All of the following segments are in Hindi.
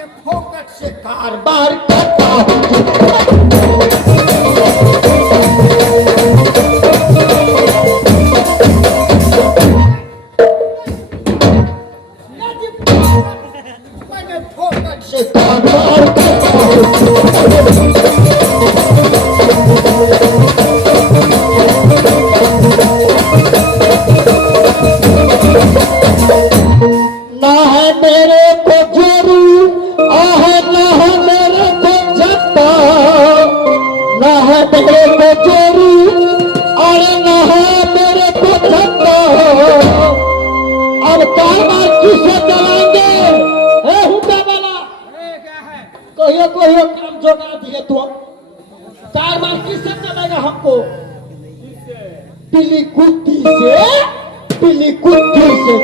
मैंने फोकट से कारोबार करता हूँ। मैंने फोकट से कारोबार करता हूँ। ना है मेरे को जोरू आह ना है मेरे को जत्ता, ना है मेरे को जोरू और ना है मेरे को जत्ता। अब कारोबार किसे चलाएंगे? हुक्का वाला कहियो कहियो काम जोड़ा दिए तो कारोबार किससे चलेगा हमको? पीली कुत्ती से, पीली कुत्ती से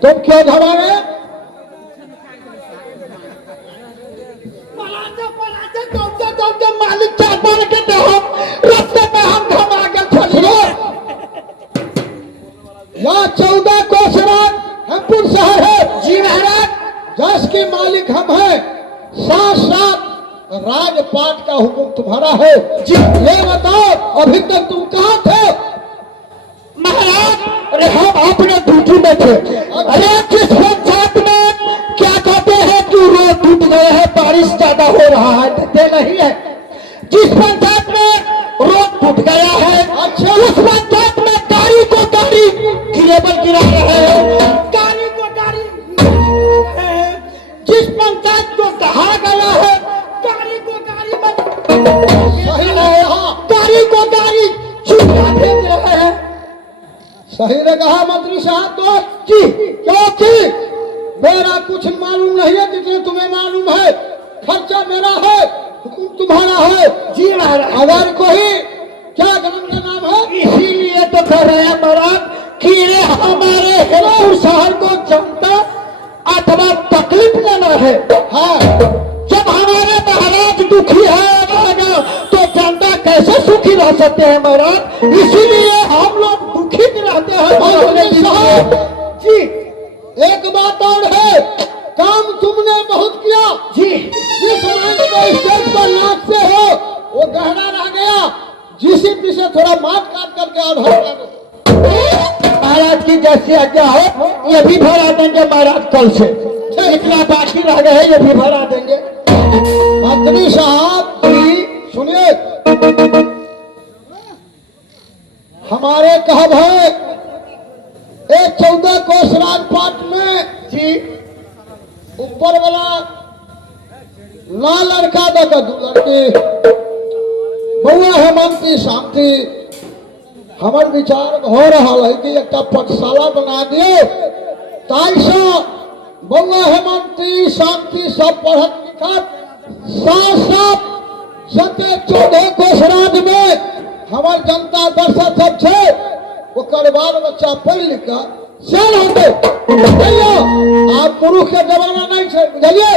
तुम क्यों घबराए? पलाते दौड़ते मालिक चार बार कहते हो रास्ते में हम घबरा गए। यहाँ 14 कोस रामपुर शहर है जी महाराज, जस के मालिक हम हैं। साथ साथ राजपाट का हुक्म तुम्हारा है जी। ये बताओ अभी तक तुम कहाँ थे? महाराज अरे हम अपने ड्यूटी में थे। अरे किस पंचायत में क्या कहते हैं कि रोड टूट गए हैं, बारिश ज्यादा हो रहा है, देते नहीं है। जिस पंचायत में रोड टूट गया है अच्छा उस पंचायत में गाड़ी को गाड़ी गिरेबल गिरा रहे हैं, गाड़ी को गाड़ी। जिस पंचायत को कहा गया है गाड़ी को गाड़ी में सही है, हाँ गाड़ी को गाड़ी चुपा भेज रहे हैं। सही ने कहा मंत्री साहब तो जी, क्योंकि मेरा कुछ मालूम नहीं है जितने तुम्हें मालूम है। खर्चा मेरा है, हुकुम तुम्हारा है जी महाराज। अगर कोई क्या गलत का नाम है इसीलिए तो कह रहे हैं महाराज कि हमारे हिरपुर शहर को जनता अथवा तकलीफ लेना है। हाँ जब हमारे महाराज दुखी है तो जनता कैसे सुखी रह सकते हैं महाराज? इसीलिए हम लोग दुखी रहते हैं जी। एक बात और है, काम तुमने बहुत किया जी। जिस माइंड को स्टेज पर नाचते हो वो गहरा रह गया, जिसी पीछे थोड़ा मार काट करके आधार महाराज की जैसी आज्ञा हो ये भी भरा देंगे महाराज। कल से इतना बाकी रह गए ये भी भरा देंगे। मंत्री साहब जी सुनिए, हमारे कहब है एक 14 कोस राजपाट में जी ऊपर वाला ना लड़का देकर 2 लड़की बउआ हेमंती शांति। हमार विचार हो रहा है कि एक पाठशाला बना दिए ताइसा बउआ हेमंती शांति सब पढ़त लिखत साथ साथ सते 14 कोस राज में हमार जनता दर्शक सब छे वो बाल बच्चा पढ़ लिख कर सेल होते। आप पुरुष के जमाना नहीं है बुझलिए।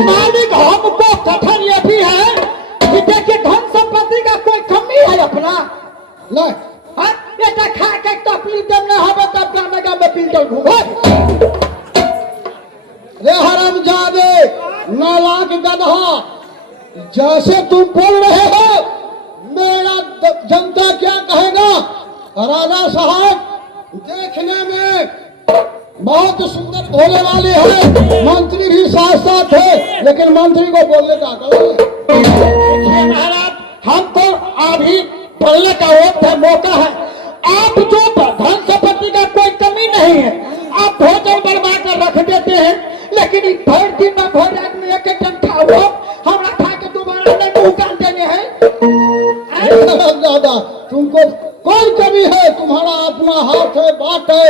मालिक हमको कथन ये भी है कि देखिए धन संपत्ति का कोई कमी है अपना नहीं। बेटा खा के तकलीफ देव न हो तब गाँव में बिल्डर घूमे रे हरामजादे नालायक गधा। जैसे तुम बोल रहे हो मेरा जनता क्या कहेगा? राजा साहब देखने में बहुत सुंदर भोले वाले हैं, मंत्री भी साथ साथ है, लेकिन मंत्री को बोलने का महाराज हम तो अभी बोलने का वक्त है, मौका है। आप जो धन संपत्ति का कोई कमी नहीं है, आप भोजन बनवा कर रख देते हैं, लेकिन भर दिन में भर रात में एक एक जन खाओ, हमरा खा के दोबारा नहीं मुंह काट देने हैं। दादा तुमको कोई कमी है? तुम्हारा अपना हाथ है, बात है,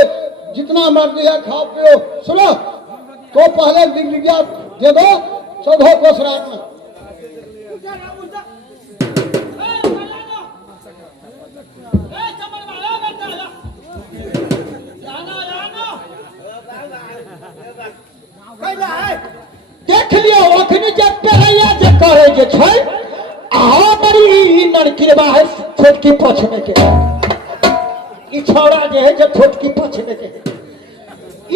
जितना मर्जी है खाओ पियो। सुनो तो पहले दिग्विजय दे दो 14 कोस रात में। देख लियो अखनी जब पहैया जे करे जे छै आ बड़ी नरकिरबा है छोटकी पछने के। ई छौड़ा जे है जे छोटकी पछने के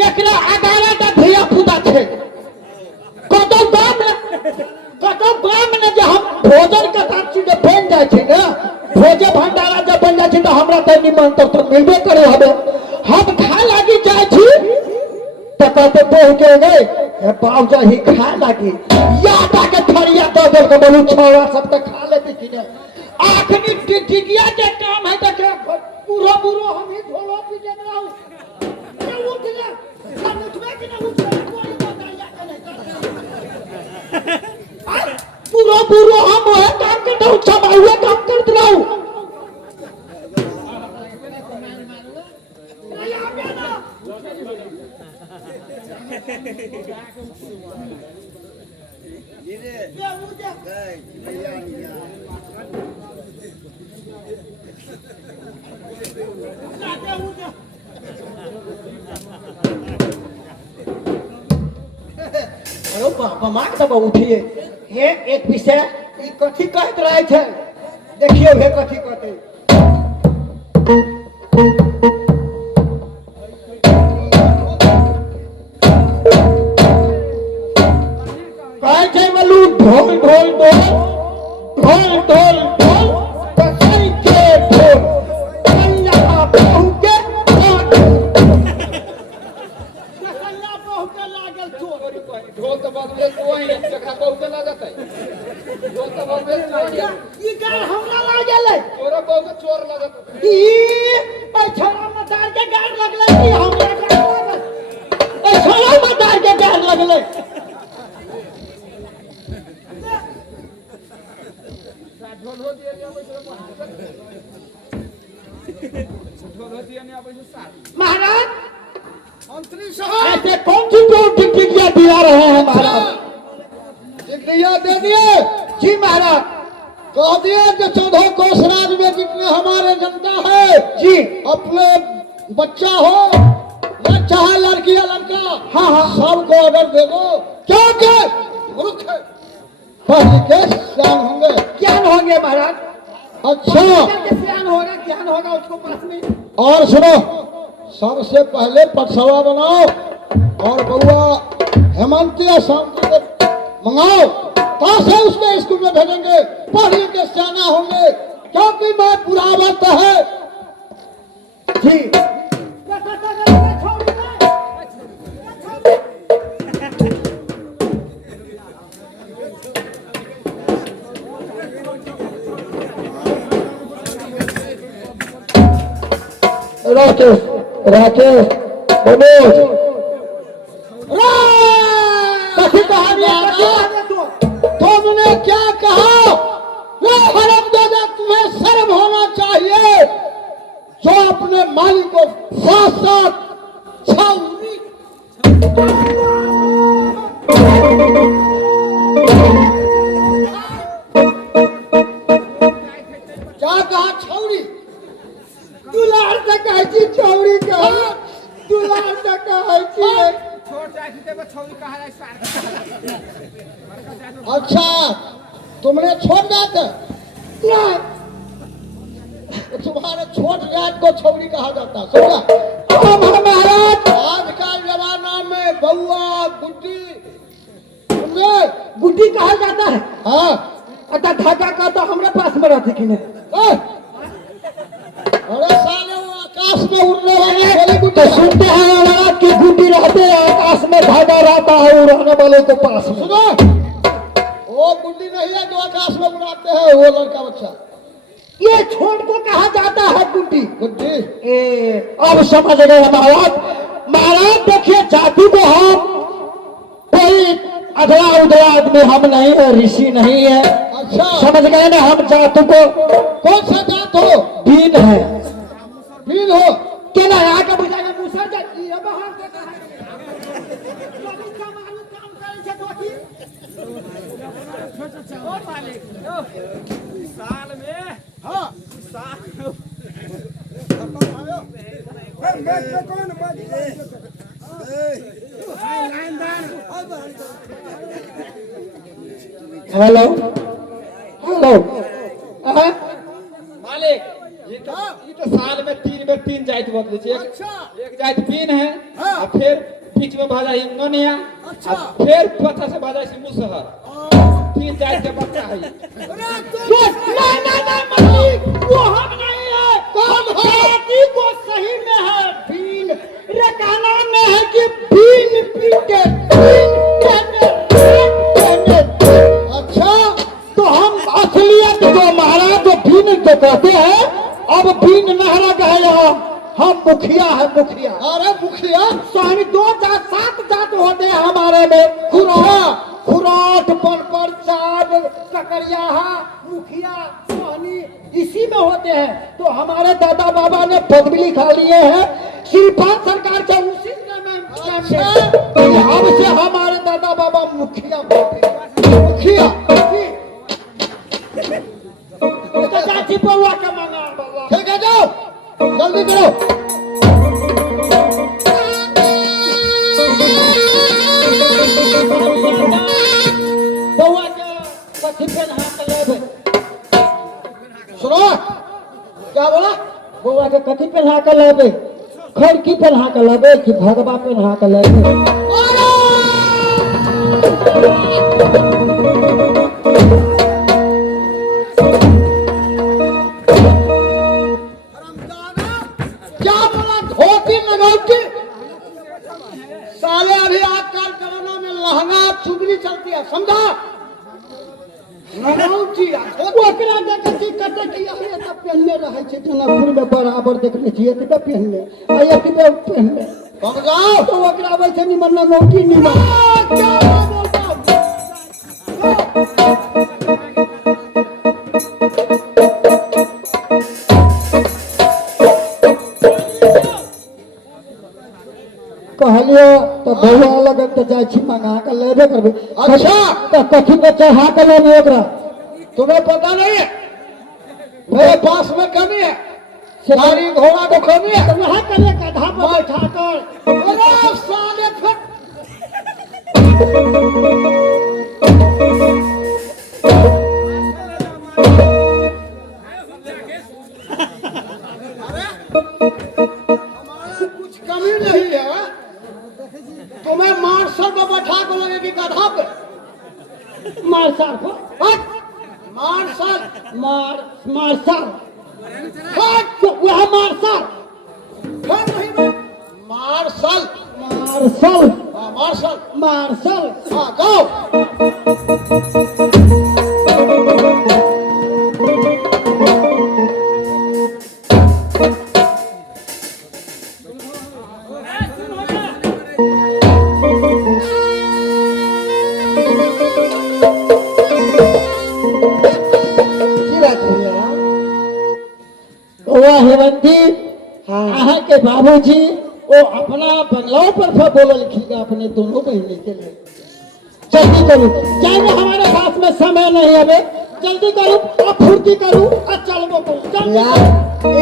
एकरा 11टा धिया पुता छै। कतो गाम ने जे हम भोजन के साथ जे बन जाय छै ना, भोजे भंडारा जब बन जाय छै तो हमरा त निमंत्रण तो मिलबे करे हबे। हम खा लागी जाय छी तो कहते बोल के गए बाबूजा ही खाए लगी या के थरिया दो दो के बोलू छौड़ा सब तक खा लेते कि नहीं। आखनी टिटिया के काम है देखे पूरा पूरा हम ही झोलो पीटे रहू ये उठ ले हम उठवे कि ना उठवे कोई बताइया के नहीं कर पूरा पूरा हम है काम के तो छमाउए काम करत रहू। अरे बाबा मार तब उठिए हे एक विषय ई कथी कहत रहे छै देखियो हे कथी कहते कहे छै बोलू ढोल ढोल ढोल ढोल ढोल ढोल कसई के ढोल कन्या बहू के कन्या बहू के लागल चोर ढोल तो बजले कोई जकरा बहू के लागत है ढोल तो बजले चोर ई गाल हमरा लागल है तोरा बहू के चोर लागत ई छोरा मदार के गाल लगले कि हमरा गाल लागल छोरा मदार के गाल लगले। महाराज मंत्री साहब ऐसे कौन सी टिकटिकिया दिला रहे हैं महाराज? टिकटिया दे दिए जी महाराज। कह दिए कि 14 कोस राज में जितने हमारे जनता है जी अपने बच्चा हो या चाहे लड़की या लड़का हाँ हाँ सबको ऑर्डर दे दो क्योंकि मूर्ख है पढ़ के ज्ञान होंगे। ज्ञान होंगे महाराज। अच्छा ज्ञान होगा ज्ञान होगा उसको पास में। और सुनो सबसे पहले पटसवा बनाओ और बउआ हेमंती शांति को मंगाओ कहाँ से उसके स्कूल में भेजेंगे पढ़ के सियाना होंगे क्योंकि मैं बुरावत है जी। राकेश राकेश मनोज तुमने क्या कहा? वो हरामजादा तुम्हें शर्म होना चाहिए जो अपने मालिक को साथ साथ छाउनी क्या कहा? छौरी दुलार से कहती छौरी का दुलार से कहती अच्छा तुमने छोड़ जाते तुम्हारे छोट जात को छौरी कहा जाता समझा? महाराज आजकल जमाना में बउआ गुड्डी गुड्डी कहा जाता है। हाँ अच्छा धागा का तो हमारे पास में रहते कि नहीं? अरे साले वो आकाश में उड़ने वाले गुड्डी सुनते हैं महाराज की गुड्डी रहते हैं आकाश में धागा रहता है उड़ाने वाले के पास में। सुनो वो गुड्डी नहीं है जो आकाश में उड़ाते हैं वो लड़का बच्चा ये छोड़ को कहा जाता है गुड्डी। गुड्डी अब समझ गए महाराज। महाराज देखिए जाति को हम कोई अधड़ा उधड़ा आदमी हम नहीं है ऋषि नहीं है। अच्छा समझ गए ना हम जाति को कौन सा जात हो? बीन है। बीन हो? केना है आगे बुझाएगा मुसर जाती है बाहर से साल में हाँ हेलो हेलो मालिक ये तो साल में 3 बेर 3 जाइत बदले छे। एक जाइत बीन है और फिर बीच में भाजा हिंगनिया और फिर पछा से भाजा से मुसहर 3 जाइत के बच्चा है। नहीं मालिक वो हम नहीं है। कौन है? जाति को सही में है बीन रकाना में है कि बीन पीटे बीन कहने अच्छा तो हम असलियत जो महाराज जो बीन तो कहते हैं अब बीन नहरा गए यहाँ हम मुखिया है मुखिया। अरे मुखिया स्वामी 2 जात 7 जात होते हैं हमारे में खुराट पर चार ककरियाहा मुखिया सोहनी इसी में होते हैं। तो हमारे दादा बाबा ने पदवी लिखा लिए हैं श्रीपाद सरकार के उसी में अब से हमारे दादा बाबा मुखिया मुखिया तो चाची बउआ के मंगा बाबा ठीक है जाओ जल्दी करो। बउआ के कथी पेन हाथ लेबे सुनो क्या बोला? बउआ के कथी पहना के लेबे खड़की पहना के लेबे कि भगवा पहना के लेबे क्या बोला? धोती लगौती साले अभी आजकल कोरोना में लहंगा चुगली चलती है समझा? लगौती ओकरा देखै कते कि अरे त पहनले रहै छै जनकपुर में बराबर देखले छियै त पहनले आ एक बेर पहनले समझाओ। तो ओकरा वैसे निमन लगौती निमन क्या बोलता हूँ? कहलियो तो बउआ लगन त जाय छी मंगा के लेबे करबे। अच्छा। त कथी पे चढ़ा के लेबे ओकरा तुम्हें पता नहीं है मेरे पास में कमी है गाड़ी घोड़ा को कमी है। तो वहां करे गधा पर बैठा कर अरे साले फिर हमारा कुछ कमी नहीं है। तुम्हें मार्शल में बैठा को लगेगी गधा पे। मारसाल को मार्शल मारसाल वह मारसाल मार्शल मार्शल हाँ मार्शल मार्शल हाँ गाओ। की बात हुई वह हेमंती अहाँ के बाबूजी वो अपना बंगलाओं पर बोलल खीगा अपने दोनों बहने के लिए जल्दी करूँ चाहे हमारे पास में समय नहीं है जल्दी करूँ और फुर्ती करूँ और चलबो करूँ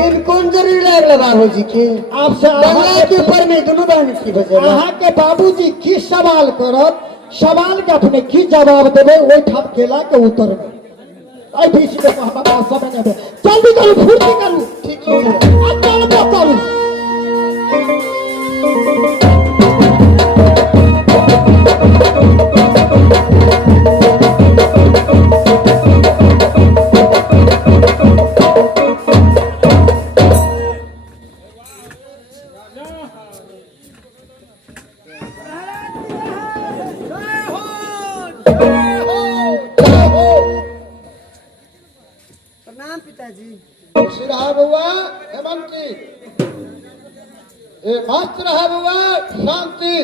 इन कौन जरूरी लगल बाबूजी के आपसे बंगला के ऊपर में दोनों बहन की वजह अहाँ के बाबूजी की सवाल करब सवाल के अपने की जवाब देवे वही ठाम केला के उतरबे आई बीच में हमारा पास समय नहीं है जल्दी करूँ फुर्ती करूँ ठीक है और चलबो करूँ प्रणाम पिताजी। खुश रहा बउआ हेमंती ए मस्त रहा बउआ शांति।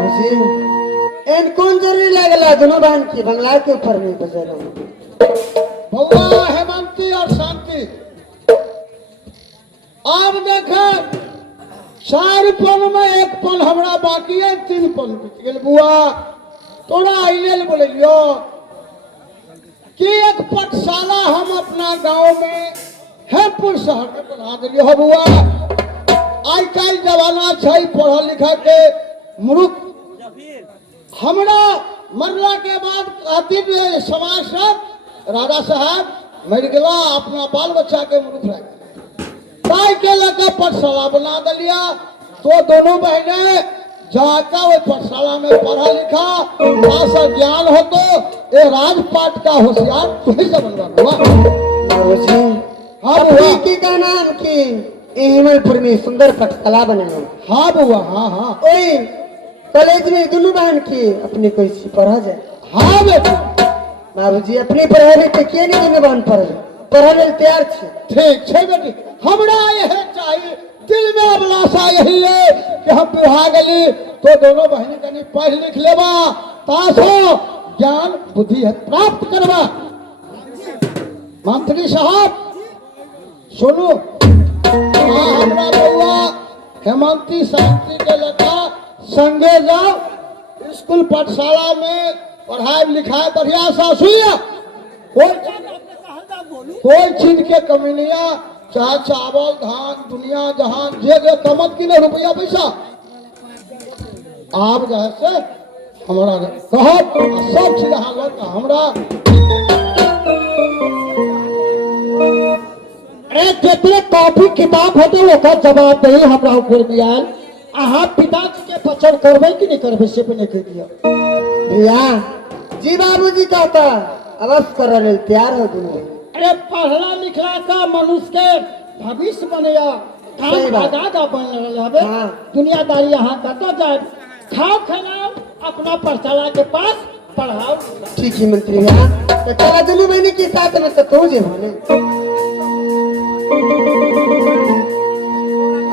मुझे इनको कौन जरूरी लगला दोनों बहन की बंगला के ऊपर में बजल भौआ हेमंती और शांति अब देखें 4 पल में 1 पल हमरा बाकी है 3 पल बीत गेल बुआ तोरा अइले बोले लियो कि एक पाठशाला हम अपना गांव में हेमपुर शहर में बना दिलियो हो बुआ आई काल जमाना छै पढ़ा लिखा के मूर्ख हमरा मरला के बाद खातिर समाज सब राजा साहब मर गया अपना बाल बच्चा के मूर्ख रख ताई के लगा पाठशाला बना दिलिया तो दोनों बहने जाकर वो पाठशाला में पढ़ा लिखा ऐसा ज्ञान हो तो ये राजपाट का होशियार तू ही से बनवा हुआ बाबूजी हाँ अपनी बुआ की का नाम की हिमलपुर में सुंदर पाठशाला बना हाँ बुआ हाँ हाँ ओए कॉलेज में दोनों बहन की अपनी कोई सी पढ़ा जाए हाँ बेटी बाबूजी अपनी पढ़ाई के किए नहीं दोनों बहन पढ़े ले तैयार छे ठीक है बेटी हमरा यह चाहिए दिल में अभिलाषा यही है कि हम बिहा गली तो दोनों बहनी कनी पढ़ लिख लेबा तासो ज्ञान बुद्धि है प्राप्त करवा मंत्री साहब सुनो हमरा बउआ हेमंती शांति के लगा संगे जाओ स्कूल पाठशाला में पढ़ाई लिखाई बढ़िया सा सुनिया कोई चीज के कमी नहीं है चाहे चावल धान दुनिया जहान जे कमत की नहीं रुपया पैसा आप जैसे हमारा कहब सब चीज हमरा अरे जितने कॉपी किताब होते वो जवाब नहीं हमरा ऊपर दिया अहाँ पिताजी के वचन करबे कि नहीं करबे से नहीं कह दिया भैया जी बाबूजी कहता अवश्य कर ले तैयार हो दोनों अरे पढ़ला लिखला का मनुष्य के भविष्य बनेगा सही बात। आगा बन रहे हाँ। दुनियादारी यहाँ करता जाए खाओ खाना अपना पाठशाला के पास पढ़ाओ ठीक है मंत्री भैया तो चला दोनों बहनी के साथ में तो तू जे होने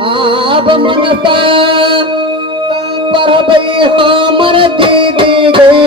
अब मनसा पढ़बई हमर दीदी गई